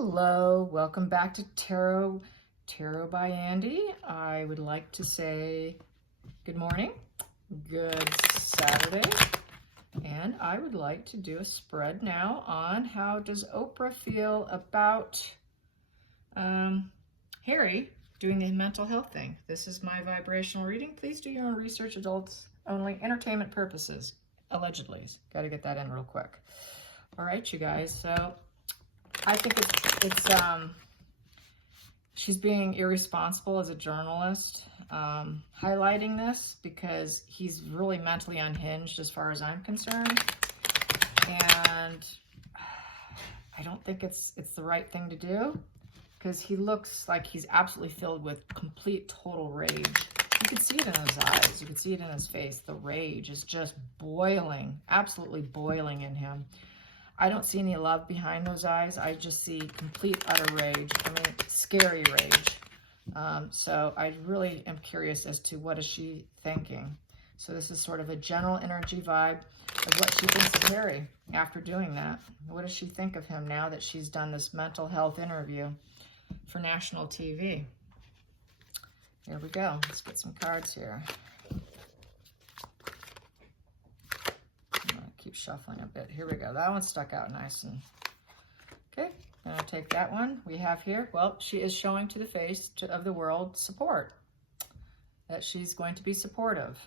Hello, welcome back to Tarot by Andy. I would like to say good morning, good Saturday, and I would like to do a spread now on how does Oprah feel about Harry doing the mental health thing. This is my vibrational reading. Please do your own research, adults only, entertainment purposes, allegedly. Got to get that in real quick. All right, you guys, so I think she's being irresponsible as a journalist, highlighting this because he's really mentally unhinged as far as I'm concerned. And I don't think it's the right thing to do because he looks like he's absolutely filled with complete, total rage. You can see it in his eyes. You can see it in his face. The rage is just boiling, absolutely boiling in him. I don't see any love behind those eyes. I just see complete, utter rage. I mean, scary rage. So I really am curious as to what is she thinking. So this is sort of a general energy vibe of what she thinks of Harry after doing that. What does she think of him now that she's done this mental health interview for national TV? Here we go. Let's get some cards here. Keep shuffling a bit. Here we go. That one stuck out nice. And okay, gonna take that one we have here. Well, she is showing to the face of the world support, that she's going to be supportive,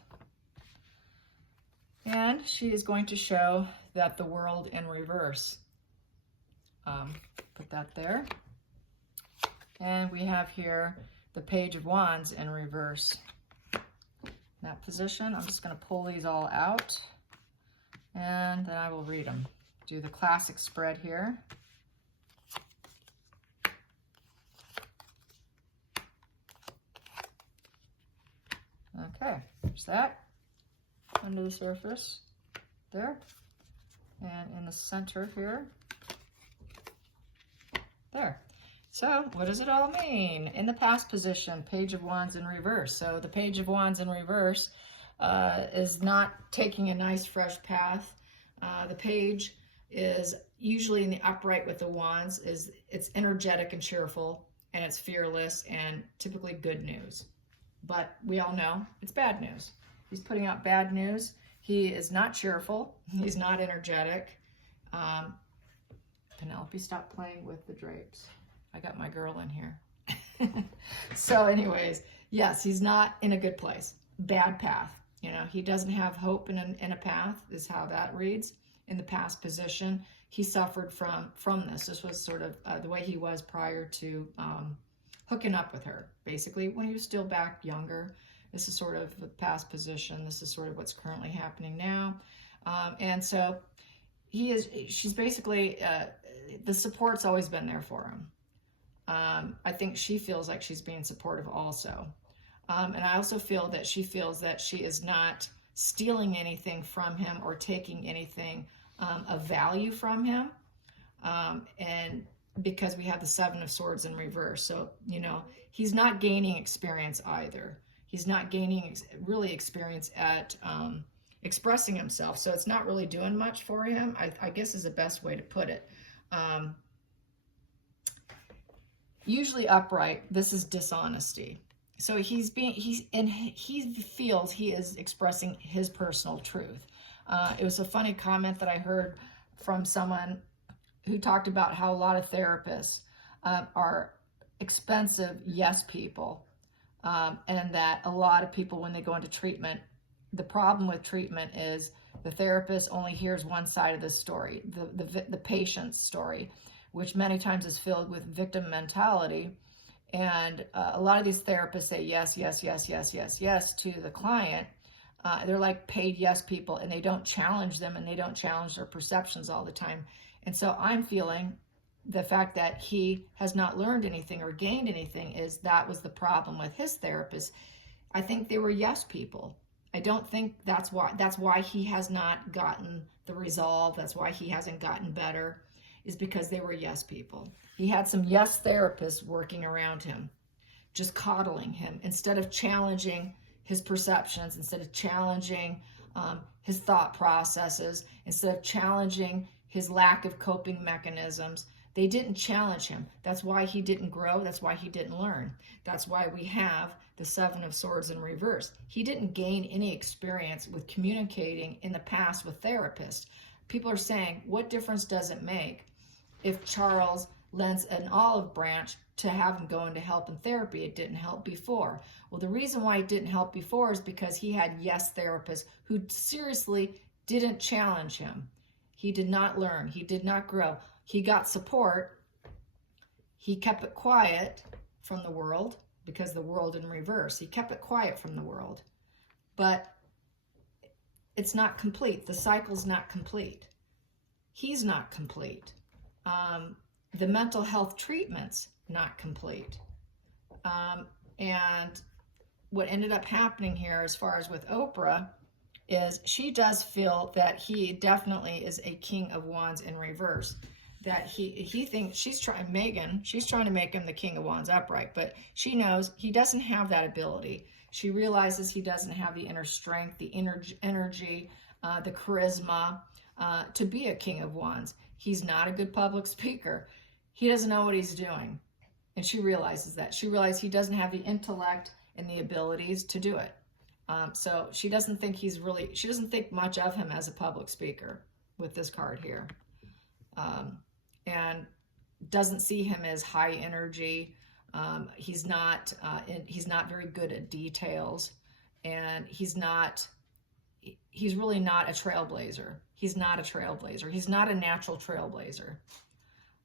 and she is going to show that the world in reverse. Put that there. And we have here the Page of Wands in reverse. In that position, I'm just going to pull these all out. And then I will read them. Do the classic spread here. Okay, there's that. Under the surface, there. And in the center here. There. So, what does it all mean? In the past position, Page of Wands in reverse. So, the Page of Wands in reverse is not taking a nice fresh path. The page is usually in the upright with the wands. It's energetic and cheerful, and it's fearless and typically good news. But we all know it's bad news. He's putting out bad news. He is not cheerful. He's not energetic. Penelope, stop playing with the drapes. I got my girl in here. So anyways, yes, he's not in a good place. Bad path. You know, he doesn't have hope in a path, is how that reads. In the past position, he suffered from this. This was sort of the way he was prior to hooking up with her. Basically, when he was still back younger, this is sort of the past position. This is sort of what's currently happening now. And so she's basically, the support's always been there for him. I think she feels like she's being supportive also. And I also feel that she feels that she is not stealing anything from him or taking anything of value from him. And because we have the Seven of Swords in reverse. So, you know, he's not gaining experience either. He's not gaining really experience at expressing himself. So it's not really doing much for him, I guess is the best way to put it. Usually upright, this is dishonesty. So he feels he is expressing his personal truth. It was a funny comment that I heard from someone who talked about how a lot of therapists are expensive yes people, and that a lot of people, when they go into treatment, the problem with treatment is the therapist only hears one side of the story, the patient's story, which many times is filled with victim mentality. And a lot of these therapists say yes, yes, yes, yes, yes, yes to the client. They're like paid yes people, and they don't challenge them, and they don't challenge their perceptions all the time. And so I'm feeling the fact that he has not learned anything or gained anything that was the problem with his therapist. I think they were yes people. I don't think that's why he has not gotten the resolve. That's why he hasn't gotten better, is because they were yes people. He had some yes therapists working around him, just coddling him instead of challenging his perceptions, instead of challenging his thought processes, instead of challenging his lack of coping mechanisms. They didn't challenge him. That's why he didn't grow. That's why he didn't learn. That's why we have the Seven of Swords in reverse. He didn't gain any experience with communicating in the past with therapists. People are saying, what difference does it make if Charles lends an olive branch to have him go into help in therapy? It didn't help before. Well, the reason why it didn't help before is because he had yes therapists who seriously didn't challenge him. He did not learn. He did not grow. He got support. He kept it quiet from the world because the world in reverse. He kept it quiet from the world. But it's not complete. The cycle's not complete. He's not complete. The mental health treatment's not complete. And what ended up happening here as far as with Oprah is she does feel that he definitely is a King of Wands in reverse. That he thinks she's trying to make him the King of Wands upright, but she knows he doesn't have that ability. She realizes he doesn't have the inner strength, the energy, the charisma to be a King of Wands. He's not a good public speaker. He doesn't know what he's doing. And she realizes that. She realizes he doesn't have the intellect and the abilities to do it. So she doesn't think she doesn't think much of him as a public speaker with this card here. And doesn't see him as high energy. He's not very good at details, and he's really not a trailblazer. He's not a trailblazer. He's not a natural trailblazer.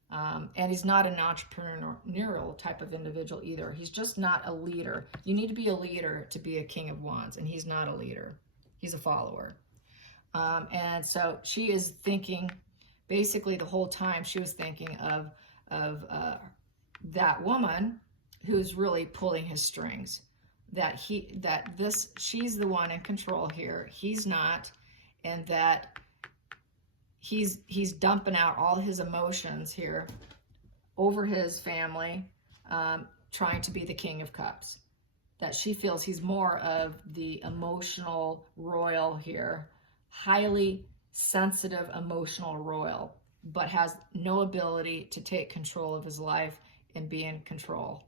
And he's not an entrepreneurial type of individual either. He's just not a leader. You need to be a leader to be a King of Wands, and he's not a leader. He's a follower. And so she is thinking, basically the whole time she was thinking of that woman who's really pulling his strings. She's the one in control here. He's not, and that he's dumping out all his emotions here over his family, trying to be the King of Cups. That she feels he's more of the emotional royal here, highly sensitive emotional royal, but has no ability to take control of his life and be in control.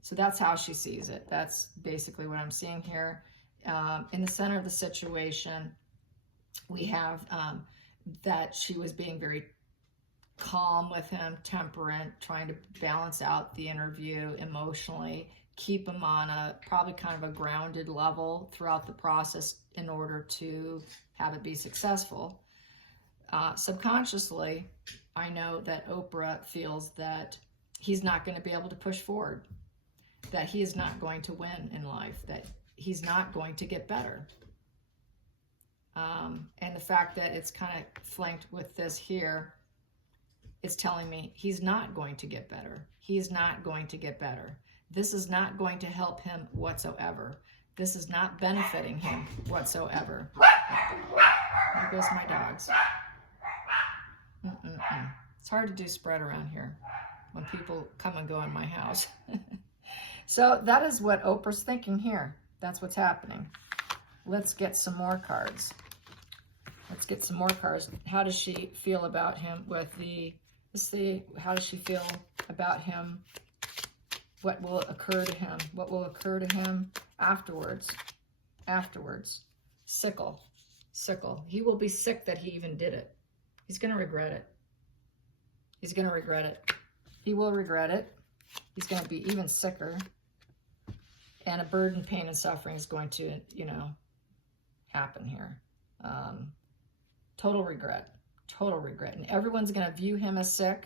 So that's how she sees it. That's basically what I'm seeing here. In the center of the situation, we have that she was being very calm with him, temperate, trying to balance out the interview emotionally, keep him on a probably kind of a grounded level throughout the process in order to have it be successful. Subconsciously, I know that Oprah feels that he's not going to be able to push forward, that he is not going to win in life, that he's not going to get better. And the fact that it's kind of flanked with this here, it's telling me he's not going to get better. He is not going to get better. This is not going to help him whatsoever. This is not benefiting him whatsoever. There goes my dogs. It's hard to do spread around here when people come and go in my house. So that is what Oprah's thinking here. That's what's happening. Let's get some more cards. Let's get some more cards. How does she feel about him with let's see, how does she feel about him? What will occur to him? What will occur to him afterwards? Sickle. He will be sick that he even did it. He's going to regret it. He will regret it. He's going to be even sicker. And a burden, pain, and suffering is going to, happen here. Total regret. And everyone's going to view him as sick,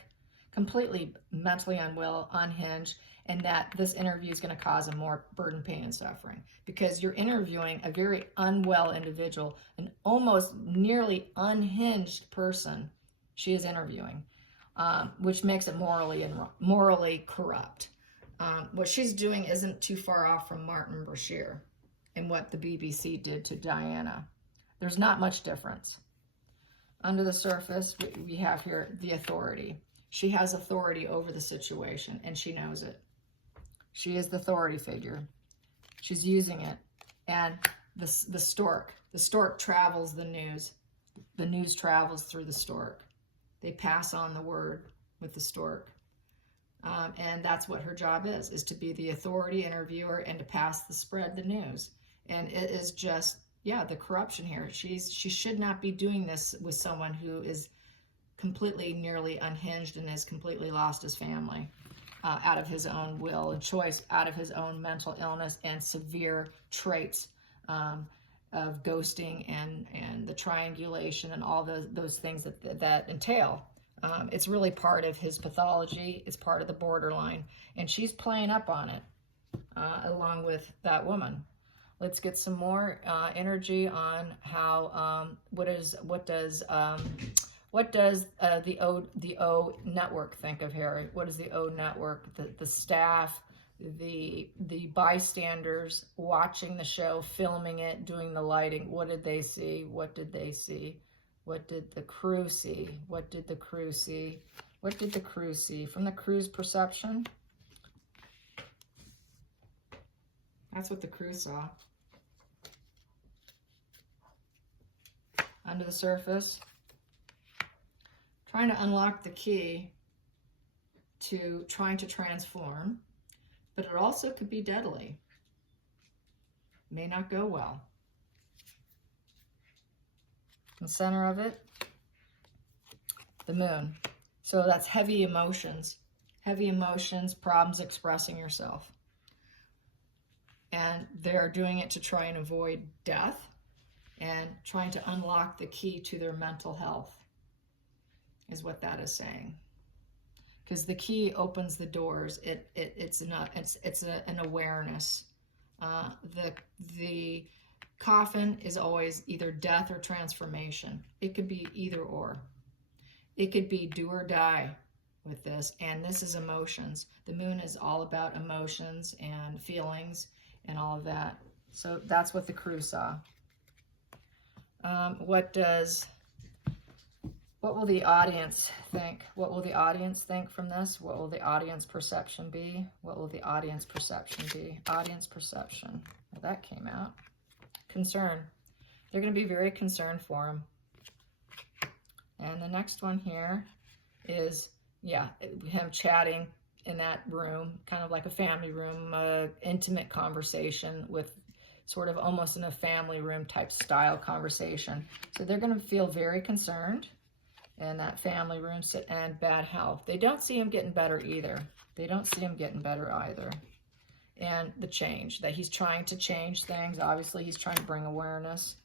completely mentally unwell, unhinged, and that this interview is going to cause him more burden, pain, and suffering. Because you're interviewing a very unwell individual, an almost nearly unhinged person she is interviewing, which makes it morally corrupt. What she's doing isn't too far off from Martin Bashir and what the BBC did to Diana. There's not much difference. Under the surface, we have here the authority. She has authority over the situation, and she knows it. She is the authority figure. She's using it. And the stork travels the news. The news travels through the stork. They pass on the word. with the stork. And that's what her job is to be the authority interviewer and to spread the news. And it is just, yeah, the corruption here. She should not be doing this with someone who is completely, nearly unhinged and has completely lost his family out of his own will and choice, out of his own mental illness and severe traits of ghosting and the triangulation and all those things that entail. It's really part of his pathology. It's part of the borderline, and she's playing up on it along with that woman. Let's get some more energy on how what does the O network think of Harry? What does the O network, the staff, the bystanders watching the show, filming it, doing the lighting? What did they see? What did they see? What did the crew see? What did the crew see? What did the crew see? From the crew's perception, that's what the crew saw. Under the surface, trying to unlock the key to trying to transform, but it also could be deadly. May not go well. In the center of it, the moon. So that's heavy emotions, problems expressing yourself. And they're doing it to try and avoid death and trying to unlock the key to their mental health is what that is saying. Because the key opens the doors. It's an awareness. The coffin is always either death or transformation. It could be either or. It could be do or die with this, and this is emotions. The moon is all about emotions and feelings and all of that. So that's what the crew saw. What will the audience think? What will the audience think from this? What will the audience perception be? What will the audience perception be? Audience perception. Well, that came out. Concern. They're going to be very concerned for him. And the next one here is, yeah, him chatting in that room, kind of like a family room, intimate conversation with sort of almost in a family room type style conversation. So they're going to feel very concerned in that family room and bad health. They don't see him getting better either. They don't see him getting better either. And the change, that he's trying to change things. Obviously, he's trying to bring awareness.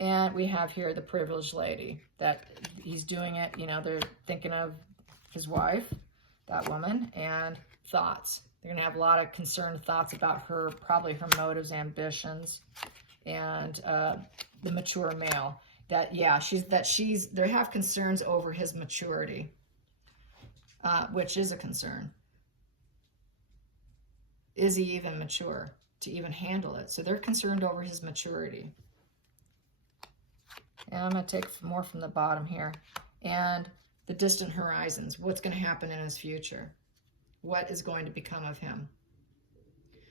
And we have here the privileged lady, that he's doing it, you know, they're thinking of his wife, that woman, and thoughts. They're going to have a lot of concerned thoughts about her, probably her motives, ambitions, and the mature male. They have concerns over his maturity, which is a concern. Is he even mature to even handle it? So they're concerned over his maturity. And I'm going to take more from the bottom here. And the distant horizons. What's going to happen in his future? What is going to become of him?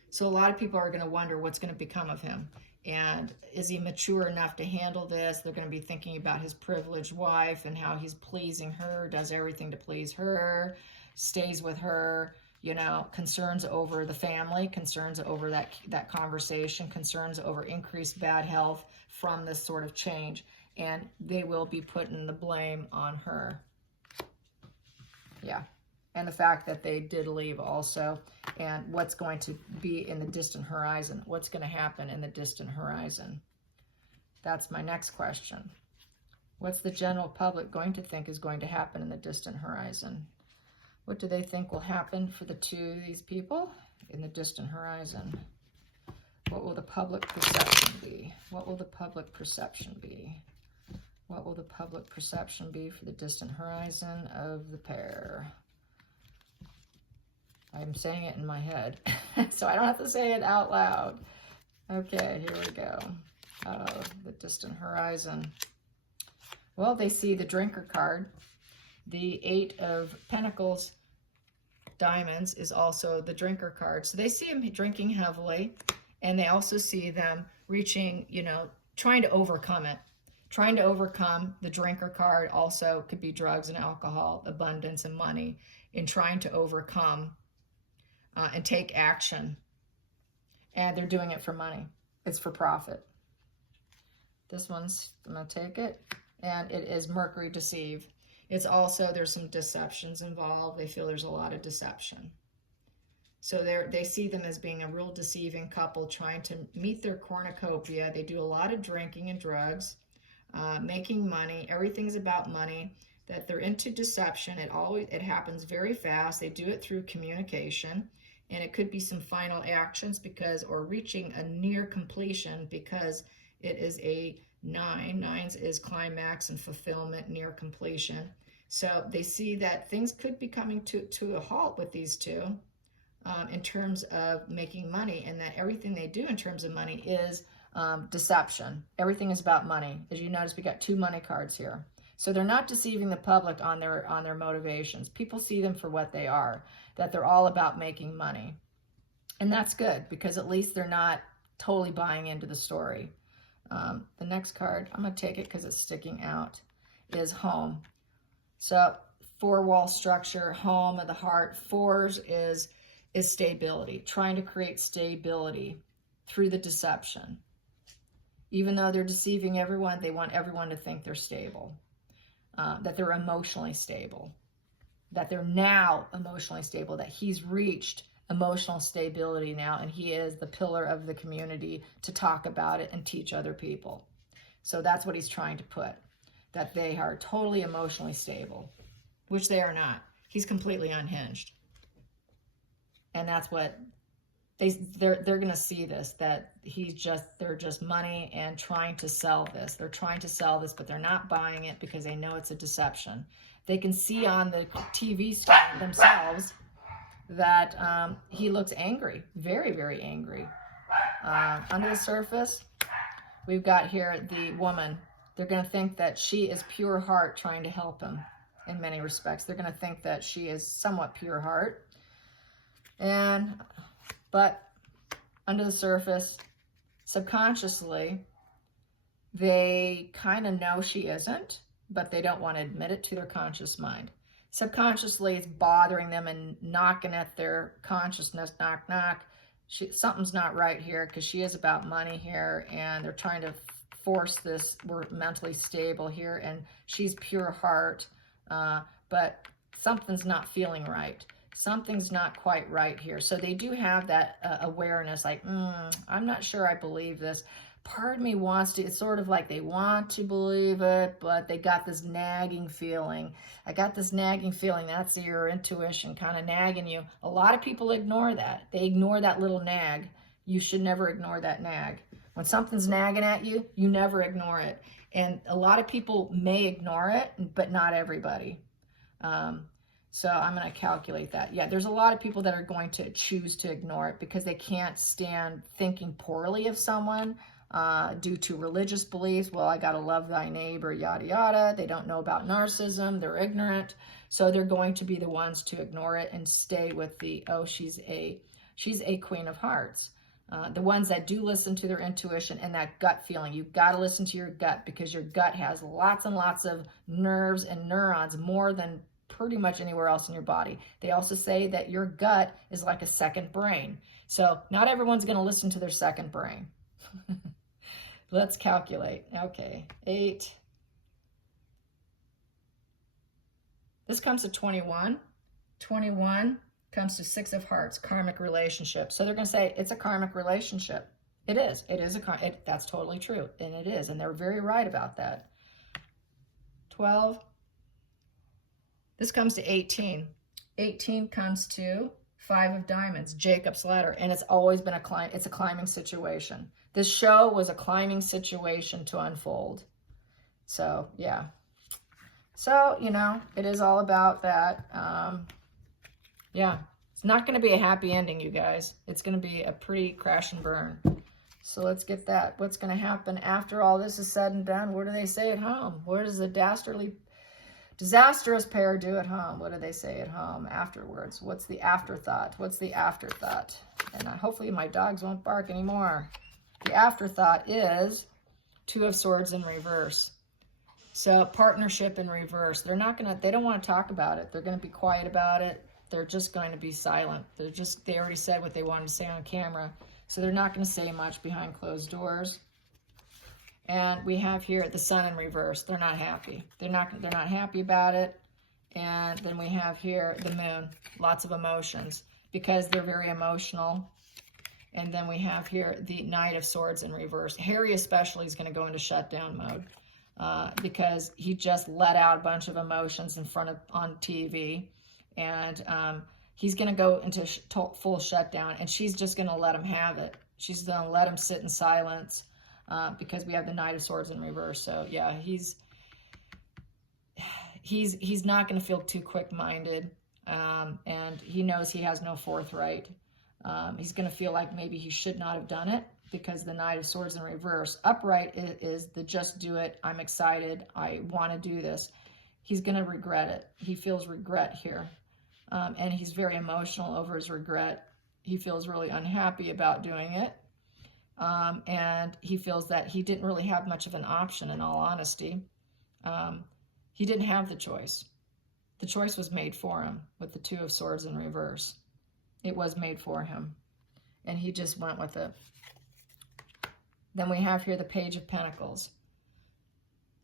So a lot of people are going to wonder what's going to become of him. And is he mature enough to handle this? They're going to be thinking about his privileged wife and how he's pleasing her, does everything to please her, stays with her, you know, concerns over the family, concerns over that conversation, concerns over increased bad health from this sort of change. And they will be putting the blame on her. Yeah. And the fact that they did leave also, and what's going to be in the distant horizon. What's going to happen in the distant horizon? That's my next question. What's the general public going to think is going to happen in the distant horizon? What do they think will happen for these people in the distant horizon? What will the public perception be? What will the public perception be? What will the public perception be for the distant horizon of the pair? I'm saying it in my head, so I don't have to say it out loud. Okay, here we go. The distant horizon. Well, they see the drinker card. The 8 of Pentacles, diamonds, is also the drinker card. So they see him drinking heavily, and they also see them reaching, you know, trying to overcome it. Trying to overcome the drinker card also could be drugs and alcohol, abundance and money, in trying to overcome and take action. And they're doing it for money. It's for profit. This one's, I'm going to take it. And it is Mercury deceive. It's also, there's some deceptions involved. They feel there's a lot of deception. So they see them as being a real deceiving couple trying to meet their cornucopia. They do a lot of drinking and drugs, making money. Everything's about money. That they're into deception. It happens very fast. They do it through communication. And it could be some final actions or reaching a near completion, because it is a 9. 9s is climax and fulfillment, near completion. So they see that things could be coming to a halt with these two in terms of making money, and that everything they do in terms of money is deception. Everything is about money. As you notice, we got 2 money cards here. So they're not deceiving the public on their motivations. People see them for what they are, that they're all about making money. And that's good, because at least they're not totally buying into the story. The next card, I'm going to take it because it's sticking out, is home. So 4-wall structure, home of the heart. 4s is stability, trying to create stability through the deception. Even though they're deceiving everyone, they want everyone to think they're stable. That they're emotionally stable, that they're now emotionally stable, that he's reached emotional stability now, and he is the pillar of the community to talk about it and teach other people. So that's what he's trying to put, that they are totally emotionally stable, which they are not. He's completely unhinged. And that's what they're going to see, this, that they're just money and trying to sell this. They're trying to sell this, but they're not buying it because they know it's a deception. They can see on the TV screen themselves that he looks angry, very, very angry. Under the surface, we've got here the woman. They're going to think that she is pure heart trying to help him in many respects. They're going to think that she is somewhat pure heart. But under the surface, subconsciously, they kind of know she isn't, but they don't want to admit it to their conscious mind. Subconsciously, it's bothering them and knocking at their consciousness, knock, knock. Something's not right here, because she is about money here, and they're trying to force this. We're mentally stable here, and she's pure heart, but something's not feeling right. Something's not quite right here. So they do have that awareness, like, I'm not sure I believe this. Part of me wants to, it's sort of like they want to believe it, but they got this nagging feeling. I got this nagging feeling. That's your intuition kind of nagging you. A lot of people ignore that. They ignore that little nag. You should never ignore that nag. When something's nagging at you, you never ignore it. And a lot of people may ignore it, but not everybody. So I'm going to calculate that. Yeah, there's a lot of people that are going to choose to ignore it because they can't stand thinking poorly of someone due to religious beliefs. Well, I got to love thy neighbor, yada, yada. They don't know about narcissism. They're ignorant. So they're going to be the ones to ignore it and stay with the, oh, she's a Queen of Hearts. The ones that do listen to their intuition and that gut feeling. You've got to listen to your gut, because your gut has lots and lots of nerves and neurons, more than pretty much anywhere else in your body. They also say that your gut is like a second brain. So not everyone's going to listen to their second brain. Let's calculate. Okay, 8. This comes to 21. 21 comes to 6 of Hearts, karmic relationship. So they're going to say it's a karmic relationship. It is. It is that's totally true, and it is, and they're very right about that. 12. This comes to 18. 18 comes to 5 of Diamonds, Jacob's Ladder, and it's always been it's a climbing situation. This show was a climbing situation to unfold. So, yeah. So, it is all about that. Yeah, it's not going to be a happy ending, you guys. It's going to be a pretty crash and burn. So let's get that. What's going to happen after all this is said and done? What do they say at home? What does the disastrous pair do at home? What do they say at home afterwards? What's the afterthought? What's the afterthought? And hopefully my dogs won't bark anymore. The afterthought is 2 of Swords in reverse. So partnership in reverse. They don't want to talk about it. They're going to be quiet about it. They're just going to be silent. They already said what they wanted to say on camera. So they're not going to say much behind closed doors. And we have here the sun in reverse. They're not happy. They're not happy about it. And then we have here the moon, lots of emotions because they're very emotional. And then we have here the Knight of Swords in reverse. Harry especially is going to go into shutdown mode because he just let out a bunch of emotions on TV. And he's going to go into full shutdown, and she's just going to let him have it. She's going to let him sit in silence because we have the Knight of Swords in reverse. So yeah, he's not going to feel too quick-minded, and he knows he has no forthright. He's going to feel like maybe he should not have done it because the Knight of Swords in reverse. Upright is the just do it. I'm excited. I want to do this. He's going to regret it. He feels regret here, and he's very emotional over his regret. He feels really unhappy about doing it, and he feels that he didn't really have much of an option, in all honesty. He didn't have the choice. The choice was made for him with the Two of Swords in reverse. It was made for him, and he just went with it. Then we have here the Page of Pentacles.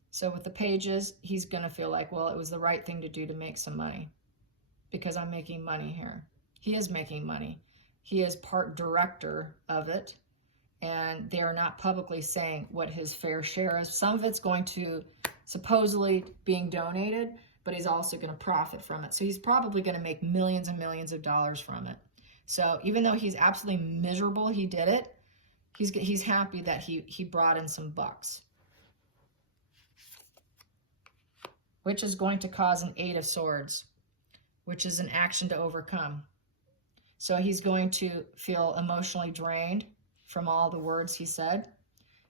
So with the pages, he's going to feel like, well, it was the right thing to do to make some money because I'm making money here. He is making money. He is part director of it, and they are not publicly saying what his fair share is. Some of it's going to supposedly being donated, but he's also going to profit from it. So he's probably going to make millions and millions of dollars from it. So even though he's absolutely miserable he did it, he's happy that he brought in some bucks, which is going to cause an Eight of Swords, which is an action to overcome. So he's going to feel emotionally drained from all the words he said,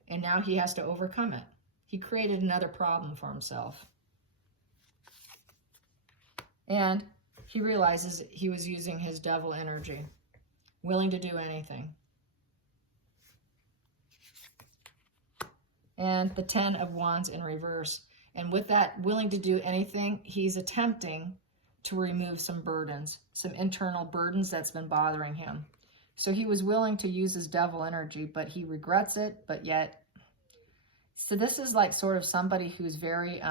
and now he has to overcome it. He created another problem for himself. And he realizes he was using his devil energy, willing to do anything. And the Ten of Wands in reverse. And with that willing to do anything, he's attempting to remove some burdens, some internal burdens that's been bothering him. So he was willing to use his devil energy, but he regrets it, but yet. So this is like sort of somebody who's very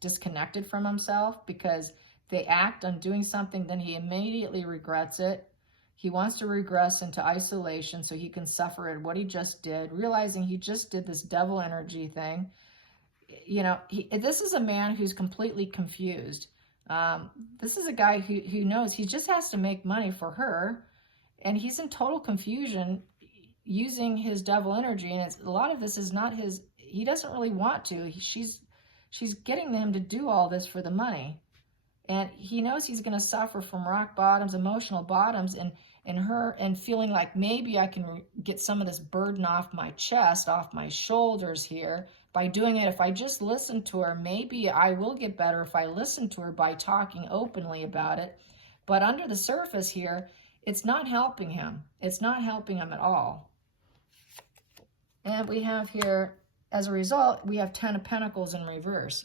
disconnected from himself because they act on doing something, then he immediately regrets it. He wants to regress into isolation so he can suffer at what he just did, realizing he just did this devil energy thing. You know, this is a man who's completely confused. This is a guy who knows he just has to make money for her, and he's in total confusion using his devil energy, and a lot of this is not his. He doesn't really want to. She's getting him to do all this for the money, and he knows he's going to suffer from rock bottoms, emotional bottoms, and feeling like maybe I can get some of this burden off my chest, off my shoulders here by doing it. If I just listen to her, maybe I will get better if I listen to her by talking openly about it. But under the surface here, it's not helping him. It's not helping him at all. And we have here, as a result, we have Ten of Pentacles in reverse.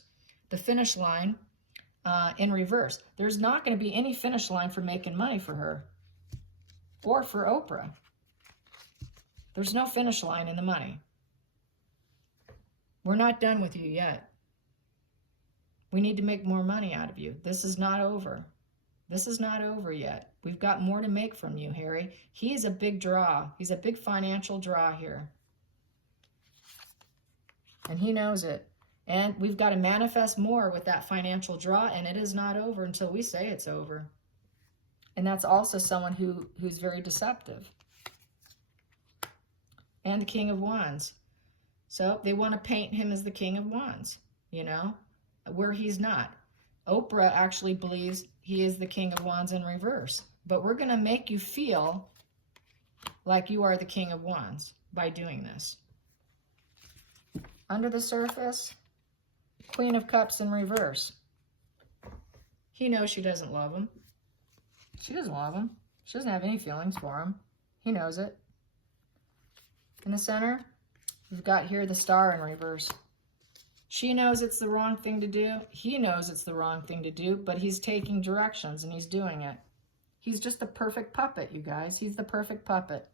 The finish line in reverse. There's not going to be any finish line for making money for her or for Oprah. There's no finish line in the money. We're not done with you yet. We need to make more money out of you. This is not over. This is not over yet. We've got more to make from you, Harry. He is a big draw. He's a big financial draw here. And he knows it. And we've got to manifest more with that financial draw, and it is not over until we say it's over. And that's also someone who's very deceptive. And the King of Wands. So they want to paint him as the King of Wands, you know, where he's not. Oprah actually believes he is the King of Wands in reverse. But we're going to make you feel like you are the King of Wands by doing this. Under the surface, Queen of Cups in reverse. He knows she doesn't love him. She doesn't love him. She doesn't have any feelings for him. He knows it. In the center, we've got here the Star in reverse. She knows it's the wrong thing to do. He knows it's the wrong thing to do, but he's taking directions and he's doing it. He's just a perfect puppet, you guys. He's the perfect puppet.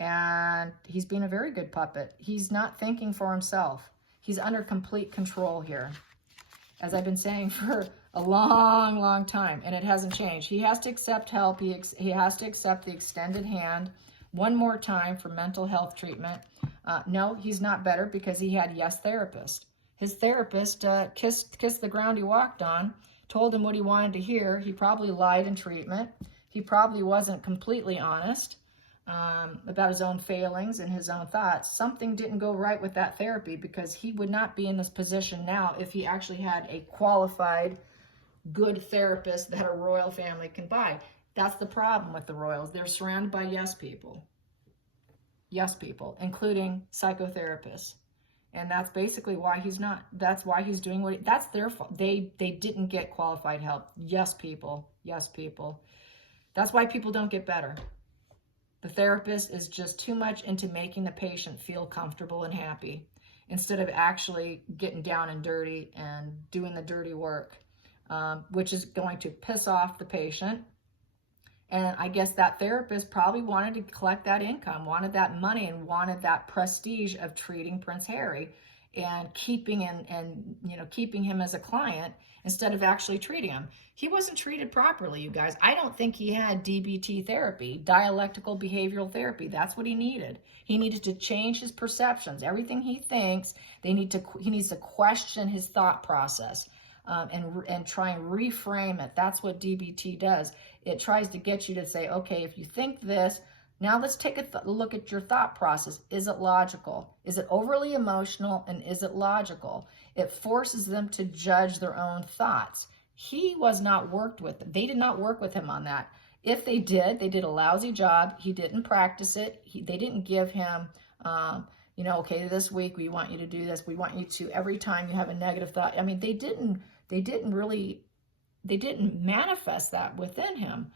And he's being a very good puppet. He's not thinking for himself. He's under complete control here. As I've been saying for a long, long time, and it hasn't changed. He has to accept help. He has to accept the extended hand one more time for mental health treatment. No, he's not better because he had yes therapist. His therapist kissed the ground he walked on, told him what he wanted to hear. He probably lied in treatment. He probably wasn't completely honest about his own failings and his own thoughts. Something didn't go right with that therapy, because he would not be in this position now if he actually had a qualified, good therapist that a royal family can buy. That's the problem with the royals. They're surrounded by yes people, including psychotherapists. And that's basically why he's not. That's why he's doing what that's their fault. They didn't get qualified help. Yes people. That's why people don't get better. The therapist is just too much into making the patient feel comfortable and happy, instead of actually getting down and dirty and doing the dirty work, which is going to piss off the patient. And I guess that therapist probably wanted to collect that income, wanted that money, and wanted that prestige of treating Prince Harry and keeping him as a client instead of actually treating him. He wasn't treated properly, you guys. I don't think he had DBT therapy, dialectical behavioral therapy. That's what he needed. He needed to change his perceptions. Everything he thinks, he needs to question his thought process. And try and reframe it. That's what DBT does. It tries to get you to say, okay, if you think this, now let's take a look at your thought process. Is it logical? Is it overly emotional? And is it logical? It forces them to judge their own thoughts. He was not worked with. They did not work with him on that. If they did a lousy job. He didn't practice it. They didn't give him, okay, this week we want you to do this. We want you to, every time you have a negative thought. I mean, they didn't manifest that within him.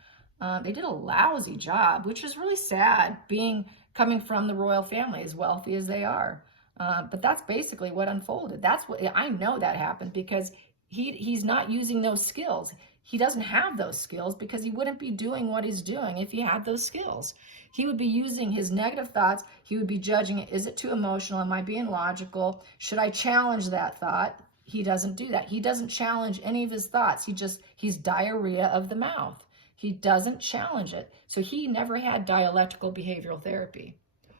They did a lousy job, which is really sad, coming from the royal family, as wealthy as they are. But that's basically what unfolded. That's what I know that happened, because he's not using those skills. He doesn't have those skills, because he wouldn't be doing what he's doing if he had those skills. He would be using his negative thoughts. He would be judging it. Is it too emotional? Am I being logical? Should I challenge that thought? He doesn't do that. He doesn't challenge any of his thoughts. He's diarrhea of the mouth. He doesn't challenge it. So he never had dialectical behavioral therapy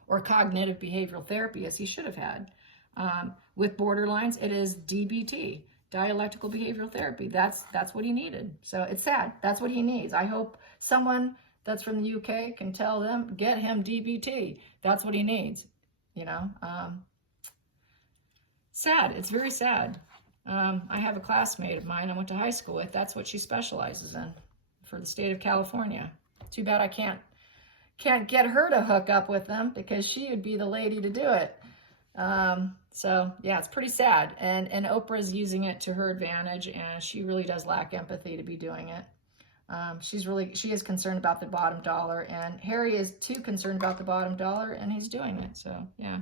or cognitive behavioral therapy, as he should have had. With borderlines, it is DBT, dialectical behavioral therapy. That's what he needed. So it's sad. That's what he needs. I hope someone that's from the UK can tell them, get him DBT. That's what he needs. Sad. It's very sad. I have a classmate of mine I went to high school with. That's what she specializes in for the state of California. Too bad I can't get her to hook up with them, because she would be the lady to do it. So yeah, it's pretty sad. And Oprah's using it to her advantage, and she really does lack empathy to be doing it. She is concerned about the bottom dollar, and Harry is too concerned about the bottom dollar, and he's doing it. So yeah.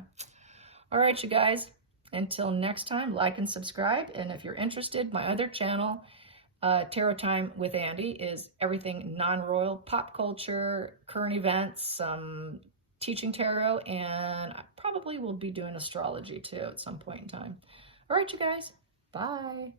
All right, you guys. Until next time, like and subscribe. And if you're interested, my other channel, Tarot Time with Andy, is everything non-royal, pop culture, current events, teaching tarot, and I probably will be doing astrology too at some point in time. All right, you guys. Bye.